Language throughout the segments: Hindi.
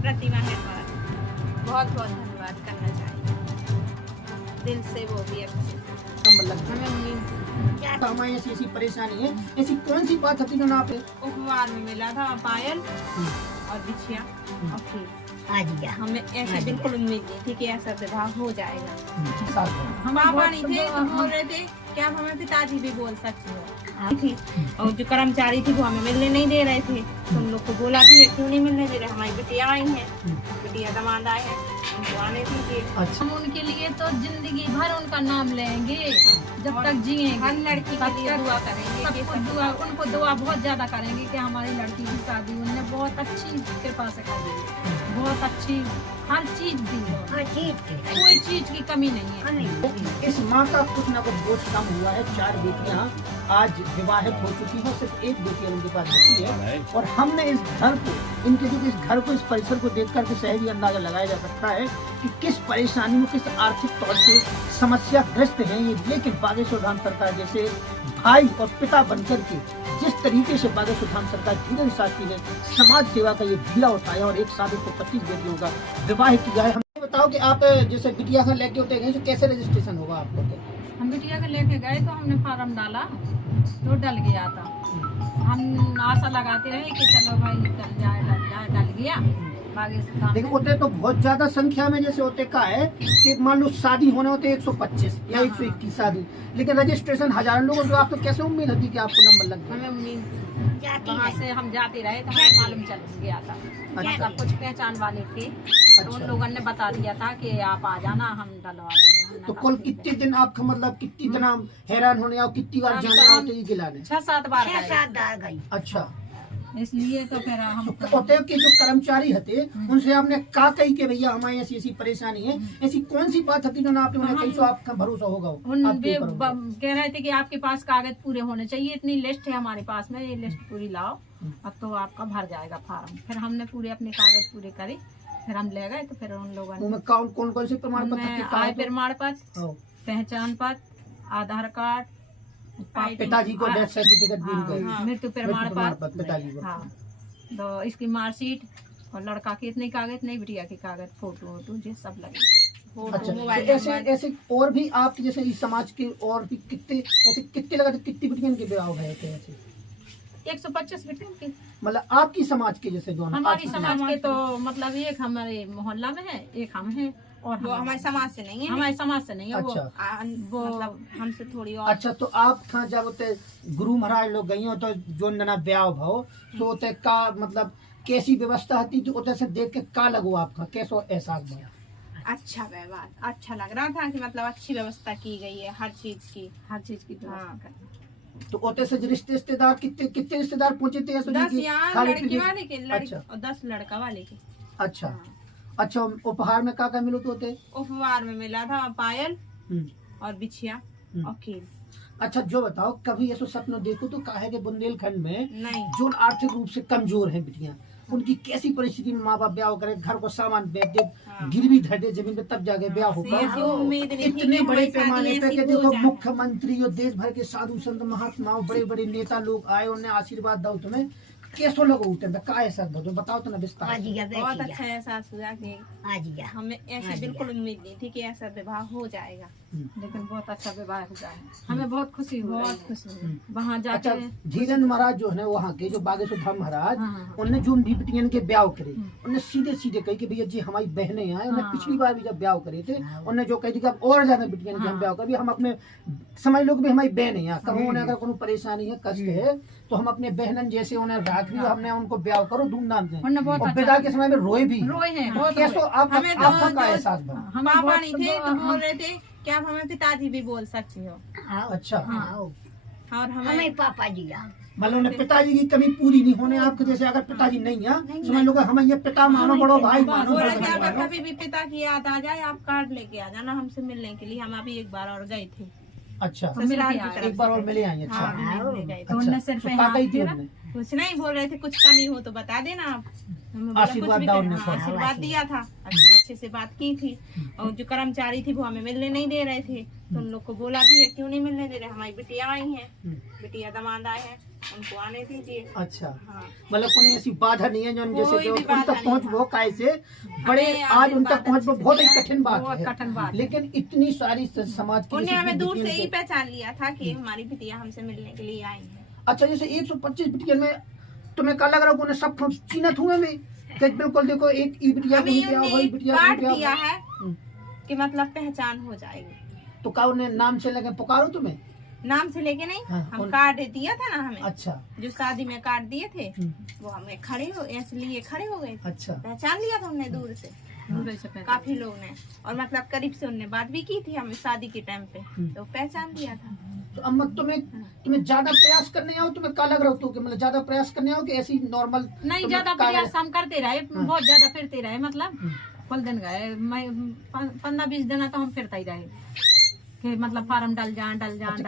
प्रतिमा है हमारा, बहुत बहुत धन्यवाद करना चाहिए दिल से, वो भी अच्छे हमें उम्मीद। हमारे ऐसी परेशानी है, ऐसी कौन सी बात थी जो आप उपहार में मिला था पायल और बिछिया और खीर। हमें ऐसे बिल्कुल उम्मीद नहीं थी कि ऐसा विवाह हो जाएगा। हम पापा नहीं थे तो बोल रहे थे कि आप हमें पिताजी भी बोल सकते हो थी, और जो कर्मचारी थी वो हमें मिलने नहीं दे रहे थे। तुम लोग को बोला भी क्यों नहीं मिलने दे रहे, हमारी बिटिया आई है, बिटिया दामाद आए हैं, उनको आने दीजिए। हम उनके लिए तो जिंदगी भर उनका नाम लेंगे, जब तक जिएंगे। हर लड़की के लिए दुआ करेंगे, सबको दुआ, उनको दुआ बहुत ज्यादा करेंगे कि हमारी लड़की की शादी उन्होंने बहुत अच्छी कृपा से कर दी, बहुत अच्छी हर चीज दी, कोई चीज की कमी नहीं है। इस माँ का कुछ ना कुछ दोष कम हुआ है। 4 बेटियां आज विवाहित हो चुकी हैं, सिर्फ एक बेटी उनके पास बची है। और हमने इस घर को, इनके जो इस घर को, इस परिसर को देख करके सही अंदाजा लगाया जा सकता है कि किस परेशानी में, किस आर्थिक तौर से समस्या ग्रस्त है ये। लेकिन बागेश्वर धाम सरकार जैसे भाई और पिता बनकर के जिस तरीके से बागेश्वर धाम सरकार धीरे साथी ने समाज सेवा का ये बीड़ा उठाया और एक साथ 125 बेटियों का विवाह किया है। हमें बताओ कि आप जैसे बिटिया का लेके होते हैं तो कैसे रजिस्ट्रेशन होगा आपको? हम बिटिया के लेके गए तो हमने फार्म डाला तो डल गया था। हम आशा लगाते रहे कि चलो भाई डल गया। देखो होते तो बहुत ज्यादा संख्या में जैसे होते का है कि मान लो शादी होने होते 125 या 121 शादी, लेकिन रजिस्ट्रेशन हजारों लोगों को। आपको कैसे उम्मीद होती कि आपको नंबर लग गया? हमें उम्मीद वहाँ से हम जाते रहे तो हमें मालूम चल गया था। अच्छा। सब कुछ पहचान वाले थे तो उन लोगों ने बता दिया था कि आप आ जाना, हम डलवा देंगे। तो कल कितने दिन आपका मतलब कितनी दिन हैरान होने और कितनी बार जाने आओ गिलाने? 6-7 बार गए। अच्छा, इसलिए तो फिर हम होते के जो कर्मचारी हते उनसे आपने का कही के भैया हमारी ऐसी परेशानी है, ऐसी कौन सी बात थी जो ना आपने कही सो आपका भरोसा होगा? उन कह रहे थे कि आपके पास कागज पूरे होने चाहिए, इतनी लिस्ट है हमारे पास में, ये लिस्ट पूरी लाओ, अब तो आपका भर जाएगा फार्म। फिर हमने पूरे अपने कागज पूरे करे, फिर हम ले गए। तो फिर उन लोगों ने कौन कौन से प्रमाण पत्र? आय प्रमाण पत्र, पहचान पत्र, आधार कार्ड, पिताजी को डेथ सर्टिफिकेट भी, मृत्यु प्रमाण पत्र पिताजी को, हाँ, तो इसकी मार्कशीट और लड़का के इतने कागज नहीं, बिटिया के कागज, फोटो ये सब लगे। अच्छा, तो ऐसे और भी आप जैसे इस समाज के और भी कितने लगा, कितनी बिटियां के विवाह हुए थे? ऐसे 125 बिटियां की। मतलब आपकी समाज के जैसे जो हमारी समाज के तो मतलब एक हमारे मोहल्ला में है, एक हम हैं, और वो हमारे समाज से नहीं है, हमारे समाज से नहीं है। अच्छा। वो मतलब हमसे थोड़ी और। अच्छा, तो आप था जब होते गुरु महाराज लोग गई हो तो जो नना ब्याह भाव तो होते का मतलब कैसी व्यवस्था थी? तो होते से देख के का लगो आपका, कैसो एहसास हुआ? अच्छा व्यवहार, अच्छा लग रहा था कि मतलब अच्छी व्यवस्था की गई है हर चीज की व्यवस्था करनी। तो होते से रिश्तेदार कितने रिश्तेदार पहुंचे थे? 10 यहाँ लड़की वाले के अच्छा। और 10 लड़का वाले के। अच्छा अच्छा, उपहार में का मिलो तो होते? उपहार में मिला था पायल और बिछिया और खीर। अच्छा, जो बताओ कभी ऐसा सपना देखो तो का है कि बुंदेलखंड में नहीं, जो आर्थिक रूप से कमजोर है बिटियां, उनकी कैसी परिस्थिति में माँ बाप ब्याह करे, घर को सामान बेच दे, गिरवी धर दे जमीन पे, तब जाके ब्याह होगा। इतने बड़े पैमाने पे कि देखो मुख्यमंत्री और देश भर के साधु संत महात्माओं बड़े बड़े नेता लोग आए, उन्हें आशीर्वाद दो तुम्हें, कैसो लगो उठे का ऐसा बताओ तो ना विस्तार। बहुत अच्छा एहसास हुआ कि हमें ऐसी बिल्कुल उम्मीद नहीं थी कि ऐसा विवाह हो जाएगा, लेकिन बहुत अच्छा विवाह हुआ है, हमें बहुत खुशी हुई, बहुत खुशी हुई वहाँ जाके। अच्छा, धीरेन्द्र महाराज जो है वहाँ के जो बागेश्वर धाम महाराज, उन्होंने जो भी बिटियन के ब्याह करे, उन्हें सीधे सीधे कही कि भैया जी हमारी बहनें हैं। उन्हें पिछली बार भी जब ब्याह करे थे उन्हें जो कही थी कि अब और ज्यादा बिटियन के हम ब्याह कर, हम अपने समझ लो कि हमारी बहनें हैं, कभी उन्हें अगर कोई परेशानी है, कष्ट है, तो हम अपने बहनन जैसे उन्हें राख ली, हमने उनको ब्याह करो धूमधाम से। और विदा के समय में रोए भी हैं। कैसो आपका का एहसास बना? हम पापा नहीं थे तो बोल रहे थे कि आप हमें पिताजी भी बोल सकती हो। अच्छा, और हमें पापा जी मतलब उन्हें पिताजी की कमी पूरी नहीं होने आपके जैसे, अगर पिताजी नहीं है समझ लो हमें ये पिता मानो, बड़ो भाई मानो। बोल रहे थे अगर कभी भी पिता की याद आ जाए आप कार्ड लेके आ जाना हमसे मिलने के लिए। हम अभी एक बार और गए थे। अच्छा, ससुराल की तरफ एक बार और मिले आई? अच्छा, हाँ, मिलने गए थे। अच्छा, तो का कही थी उन्होंने? कुछ नहीं बोल रहे थे, कुछ कमी हो तो बता देना आप। हमें बोला आशीर्वाद कुछ भी दाव कर- ने हाँ, आशीर्वाद दिया था। अच्छे से बात की थी और जो कर्मचारी थी वो हमें मिलने नहीं दे रहे थे, तो उन लोग को बोला भी है क्यों नहीं मिलने दे रहे, हमारी बिटिया आई हैं, बिटिया दामाद आए हैं, उनको आने दीजिए। अच्छा, हाँ, मतलब कोई ऐसी बाधा नहीं है जो जैसे कोई जो भी उन बाधा तक नहीं पहुँच है। वो कैसे बड़े हमें आज उन तक आशीर्वाद पहुँच वो अच्छे बहुत से ही दिया। कठिन बात बहुत है, कठिन बात है। लेकिन इतनी सारी समाज की उन्हें हमें दूर से बेटियों ही के- पहचान लिया था कि हमारी बिटिया हमसे मिलने के लिए आई है। अच्छा, जैसे 125 बिटिया में तुम्हें क्या लग रहा है सब चीनत हुए में कि बिल्कुल देखो एक ई बिटिया को हमें ही ब्याह वही बिटिया को ही कार्ड ब्याह दिया हुआ। है कि मतलब पहचान हो जाएगी। तो क्या उन्हें नाम से लगे पुकारो तुम्हें? नाम से लेके नहीं, हाँ, हम उन- कार्ड दिया था ना हमें, अच्छा, जो शादी में कार्ड दिए थे हम्म, वो हमें खड़े हो इसलिए खड़े हो गए थे। अच्छा, पहचान लिया था हमने दूर से, दूर से पहचान। काफी लोग ने, और मतलब करीब से उनने बात भी की थी हमें शादी के टाइम पे, तो पहचान लिया था। तो अम्मा तुम्हें ज्यादा प्रयास करने आओ, तुम्हें क्या लग रहा हो तो कि मतलब ज्यादा प्रयास करने आओ कि ऐसी नॉर्मल नहीं, ज्यादा प्रयास हम करते रहे, बहुत ज्यादा फिरते रहे, मतलब कुल दिन गए, मैं 15-20 दिन तो हम फिरते ही रहे कि मतलब फार्म डल जा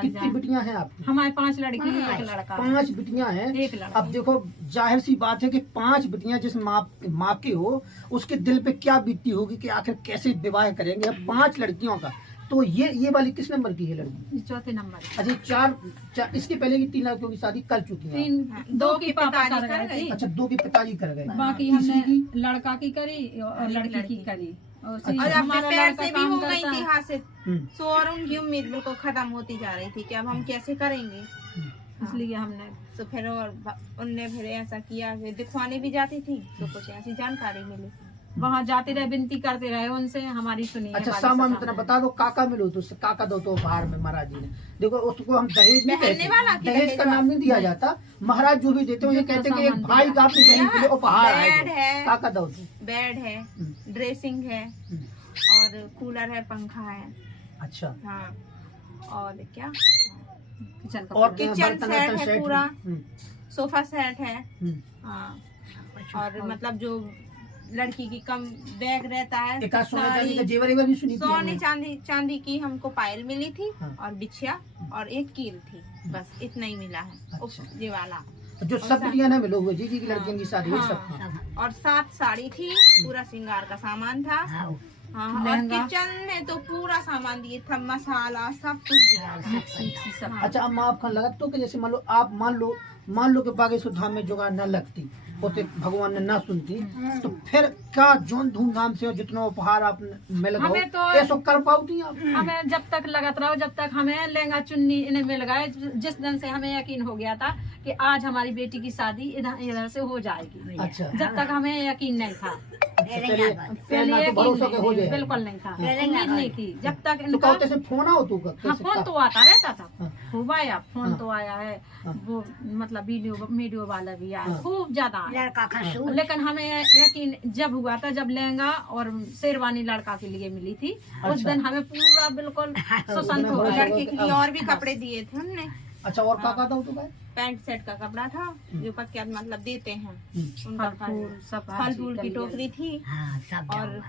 कितनी बिटियां हैं आपकी? हमारे 5 लड़की, एक लड़का, 5 बिटियां हैं। एक लड़का। अब देखो जाहिर सी बात है कि 5 बिटियां जिस माँ के हो उसके दिल पे क्या बीतती होगी कि आखिर कैसे विवाह करेंगे। अब 5 लड़कियों का, तो ये वाली किस नंबर की है लड़की? चौथे नंबर। अच्छा, चार इसके पहले की 3 लड़कियों की शादी कर चुकी है। 2 की पापा पिताजी कर कर गए थी, अच्छा, 2 के पिताजी कर गए, बाकी तीसरी हमने की? लड़का की करी और लड़की की करी। और और अपने हमारा पैर लड़का से भी काम हो गई करता थी है। हाथ से, हम्म, तो और उनकी उम्मीद बिल्कुल खत्म होती जा रही थी कि अब हम कैसे करेंगे। इसलिए हमने तो फिर और उनने फिर ऐसा किया कि दिखवाने भी जाती थी, तो कुछ ऐसी जानकारी मिली। वहाँ जाते रहे, विनती करते रहे उनसे, हमारी सुनी। अच्छा, सामान इतना बता दो, काका मिलो तो उससे काका दो तो बाहर में महाराज जी ने देखो उसको हम दहेज नहीं पहनने कहते, वाला कि दहेज का नाम नहीं दिया जाता। महाराज जो भी देते हैं ये कहते हैं कि एक भाई का अपनी बहन के लिए उपहार बेड है, है, काका दो तो। बेड है, ड्रेसिंग है, और कूलर है, पंखा है, अच्छा, हाँ, और क्या, किचन का और किचन बर्तन सेट वर्तन है पूरा, हम्म, सोफा सेट है, हम्म। हाँ, और मतलब जो लड़की की कम बैग रहता है, एक आध सोने चांदी का साड़ी, जेवर वेवर भी सुनी थी सोने हमने। चांदी की हमको पायल मिली थी, हाँ। और बिछिया और एक कील थी, बस इतना ही मिला है। अच्छा। ये वाला, जो सब बिटिया ना मिलो हुए जी की लड़कियों की शादी है सब। हाँ, और 7 साड़ी थी, पूरा श्रृंगार का सामान था, हाँ, और लहंगा। किचन में तो पूरा सामान दिए था, मसाला सब कुछ दिया था। हाँ। अच्छा, अम्मा आप खान लगा तो कि जैसे मान लो कि बागेश्वर धाम में जुगाड़ न लगती होते, भगवान ने ना सुनती, तो फिर क्या जोन धूमधाम से और जितना उपहार आप मिल हमें तो ऐसा कर पाती आप? हमें जब तक लगत रहो, जब तक हमें लहंगा चुन्नी इन्हें मिल गए, जिस दिन से हमें यकीन हो गया था कि आज हमारी बेटी की शादी इधर से हो जाएगी, अच्छा, जब तक हमें यकीन नहीं था, पहले तो भरोसा के हो जाए। बिल्कुल नहीं था, उम्मीद नहीं की, जब तक तो इनका कहते से फोन आओ तू का हाँ, फोन तो आता रहता था, हाँ। खूब आया फोन, हाँ। तो आया है, हाँ। वो मतलब वीडियो वाला भी आया, हाँ। खूब ज्यादा आया। लेकिन हमें यकीन जब हुआ था, जब लहंगा और शेरवानी लड़का के लिए मिली थी, उस अच्छा। दिन हमें पूरा बिल्कुल सुसंत हो गया। लड़के के लिए और भी कपड़े दिए थे उनने, अच्छा, और काका दो तो भाई पैंट सेट का कपड़ा था, जो पक्के मतलब देते हैं, उनका फल फूल सब फल फूल की टोकरी थी, और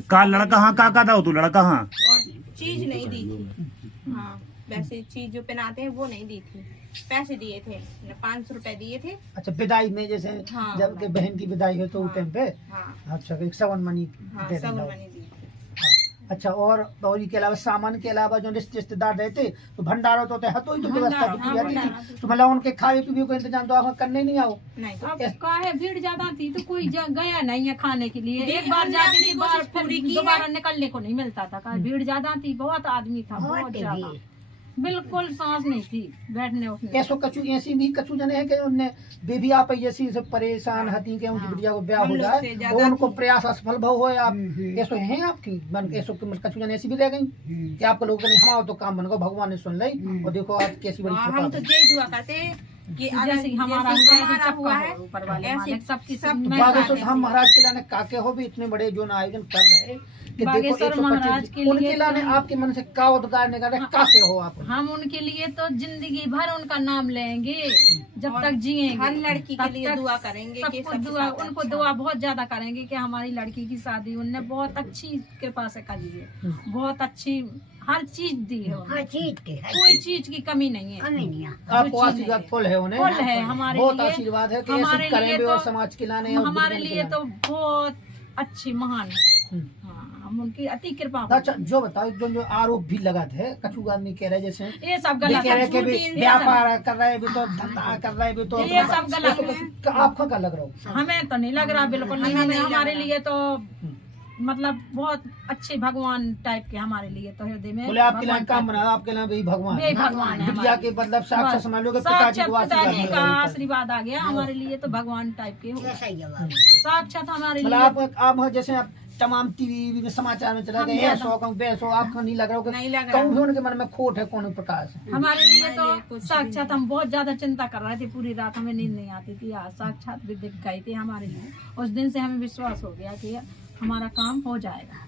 का लड़का हाँ काका था तू लड़का हाँ और चीज नहीं दी थी, हाँ, वैसे चीज जो पहनाते हैं वो नहीं दी थी, पैसे दिए थे, 500 रुपए दिए थे। अच्छा, विदाई में जैसे हाँ। जब के बहन की विदाई हो तो उस टाइम पे हाँ, अच्छा एक सवन मनी हाँ, दे सब देना। मनी दी थी। अच्छा, और के अलावा सामान के अलावा जो रिश्तेदार रहते तो भंडारा तो होता है, तो ही तो व्यवस्था भंडारा, की हाँ, जाती भंडारा। थी, तो मतलब उनके खाए पीने का इंतजाम तो आप करने नहीं आओ। नहीं, अब काहे भीड़ ज्यादा थी तो कोई गया नहीं है खाने के लिए, एक हमने बार जाती अपनी थी, कोशिश बार पूरी की फिर है। दोबारा निकलने को नहीं मिलता था, काहे भीड़ ज्यादा थी, बहुत आदमी था, बहुत ज्यादा, बिल्कुल सांस नहीं थी बैठने उठने। ऐसो कछु ऐसी भी कछु जने है कि उनने बेबी आप ऐसी से परेशान हती के उनकी बिटिया को ब्याह हम हो लोग जाए से वो ज्यादा उनको थी। प्रयास असफल भव हो आप ऐसो हैं आपकी मन ऐसो कछु जने ऐसी भी रह गई कि आपके लोग ने हमारा तो काम बन गया, भगवान ने सुन ली और देखो आज कैसी बड़ी हाँ, कृपा हम तो हुई। यही दुआ करते कि अगर जैसे हमारा जैसे हुआ है, हमारा सबका हुआ हो, है, ऊपर वाले ऐसे मालिक सबकी सब सब मैं बागेश्वर साथ धाम ऐसे। महाराज के लाने काके हो भी इतने बड़े जो आयोजन कर रहे कि देखो बागेश्वर 125 महाराज के उनके लिए लाने तो- आपके मन से का उद्गार निकाले काके हो आप? हम उनके लिए तो जिंदगी भर उनका नाम लेंगे, जब और तक जिएंगे हर लड़की के तब लिए तक दुआ करेंगे कि सबको सबके दुआ, साथ उनको अच्छा दुआ बहुत ज्यादा करेंगे कि हमारी लड़की की शादी उनने बहुत अच्छी कृपा से करी है, बहुत अच्छी हर चीज दी है उन्हें। कोई चीज की कमी नहीं है। आपको आशीर्वाद फुल है उन्हें, फुल है हमारे बहुत लिए। आशीर्वाद है कि हमारे ऐसे लिए करेंगे तो और समाज के लाने और हमारे दुनिया के लिए लाने। तो बहुत अच्छी महान है। हम्म। हाँ, हम उनकी अति कृपा अच्छा जो बताओ, जो आरोप भी लगा थे, कछु आदमी कह रहे जैसे ये सब ये गलत कह रहे है। कि भी ये सब- व्यापार कर रहे हैं भी तो धंधा कर रहे हैं भी तो ये सब गलत है। आपको क्या लग रहा हो? हमें तो नहीं लग रहा, बिल्कुल नहीं। हमें हमें नहीं लग हमारे रहा। लिए तो मतलब बहुत अच्छे भगवान टाइप के हमारे लिए तो हृदय में बोले आपके लिए भगवान काम टाइप बना, आपके लिए भी भगवान वे भगवान है बिटिया हमारे। के मतलब साक्षात बस, समझ लो कि पिताजी को साक्षात पिताजी का आशीर्वाद आशीर्वाद आ गया हमारे लिए तो भगवान टाइप के हो गए। साक्षात हमारे मतलब लिए आप जैसे आप तमाम टीवी में समाचार में चला हम गए ज्यादा- ऐसो कहूं वैसो, आपको नहीं लग रहा हो नहीं कि लग रहा। कहूं भी उनके मन में खोट है कौन प्रकार से? हमारे लिए हमारे लिए तो कुछ साक्षात हम बहुत ज्यादा चिंता कर रहे थे, पूरी रात हमें नींद नहीं आती थी। आज साक्षात भी दिख गई थी हमारे लिए। उस दिन से हमें विश्वास हो गया कि हमारा काम हो जाएगा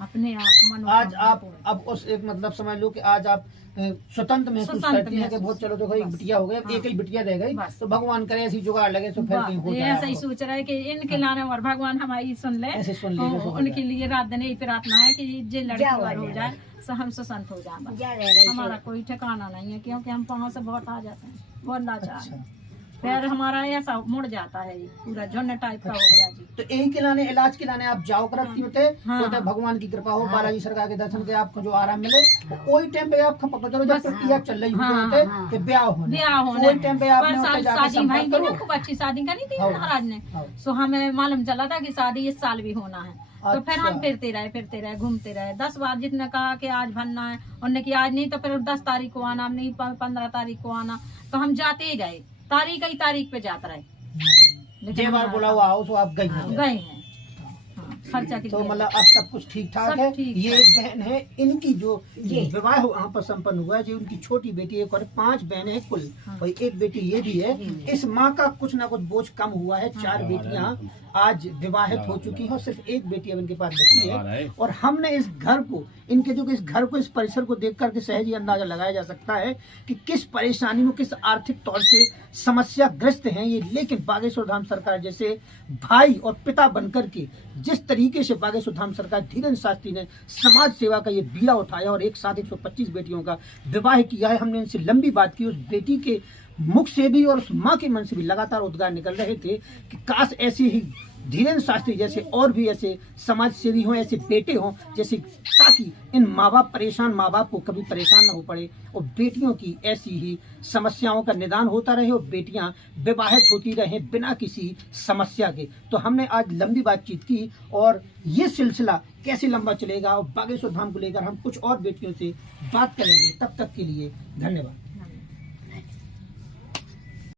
अपने आप। आज आप अब उस एक मतलब समझ लो कि आज आप स्वतंत्र महसूस स्वतंत्र करती हैं कि बहुत चलो देखो एक बस। बिटिया हो गई, हाँ। एक ही बिटिया रह गई, बस। तो भगवान करे ऐसी जुगाड़ लगे तो फिर कहीं हो ये जाए ऐसा ही आपको। सोच रहा है कि इनके लाने और भगवान हमारी सुन ले। ऐसे सुन ले, जैसे हो उनके जाए। लिए रात दिन यही प्रार्थना है कि जे लड़की वार हो जाए तो हम सुसंत हो जाए बस। हमारा कोई ठिकाना नहीं है, क्योंकि हम पाँव से बहुत आ जाते हैं, बहुत लाचार अच्छा। हैं। पैर हमारा ऐसा मुड़ जाता है, पूरा झुंड टाइप का हो गया जी। तो यही के लाने इलाज के लाने आप जाओ करती होते हाँ, तो हाँ। भगवान की कृपा हो, बालाजी सरकार के दर्शन के आपको जो आराम मिले, तो कोई टाइम पे आपको पकड़ चलो जब बस, प्रक्रिया चल रही हाँ, होते हाँ। कि ब्याह होने ब्याह होने कोई टाइम पे आपने पर होते जाके शादी भाई संपर्क की ना करो। खूब अच्छी शादी करी थी हाँ। महाराज ने। हाँ। सो हमें मालूम चला था कि शादी इस साल भी होना है। तो फिर हम अच्छा। फिरते रहे घूमते रहे। 10 बार जितने कहा कि आज भरना है, उन्होंने कि आज नहीं तो फिर 10 तारीख को आना, नहीं 15 तारीख को आना। तो हम जाते ही रहे, तारीख पे जाते रहे। जे बार बोला हुआ आओ तो आप गई हैं। गए हैं। हाँ, खर्चा के तो लिए। मतलब अब सब कुछ ठीक ठाक सब है। ठीक ये है। एक बहन है, इनकी जो विवाह यहाँ पर संपन्न हुआ है, जो उनकी छोटी बेटी है, और 5 बहनें हैं कुल, और एक बेटी ये भी है। इस माँ का कुछ ना कुछ बोझ कम हुआ है। 4 बेटियां आज विवाहित हो चुकी हैं, सिर्फ एक बेटी अब इनके पास बची है। और हमने इस घर को, इनके जो इस घर को, इस परिसर को देख करके सहज ही अंदाजा लगाया जा सकता है कि किस परेशानी में, किस आर्थिक तौर से समस्या ग्रस्त हैं ये। लेकिन बागेश्वर धाम सरकार जैसे भाई और पिता बनकर के जिस तरीके से बागेश्वर धाम सरकार धीरेन्द्र शास्त्री ने समाज सेवा का ये बीड़ा उठाया और एक साथ 125 बेटियों का विवाह किया है। हमने इनसे लंबी बात की, उस बेटी के मुख से भी और उस माँ के मन से भी लगातार उद्गार निकल रहे थे कि काश ऐसे ही धीरेन्द्र शास्त्री जैसे और भी ऐसे समाज सेवी हों, ऐसे बेटे हों जैसे, ताकि इन माँ बाप, परेशान माँ बाप को कभी परेशान न हो पड़े और बेटियों की ऐसी ही समस्याओं का निदान होता रहे और बेटियां विवाहित होती रहें बिना किसी समस्या के। तो हमने आज लंबी बातचीत की और ये सिलसिला कैसे लंबा चलेगा और बागेश्वर धाम को लेकर हम कुछ और बेटियों से बात करेंगे। तब तक के लिए धन्यवाद।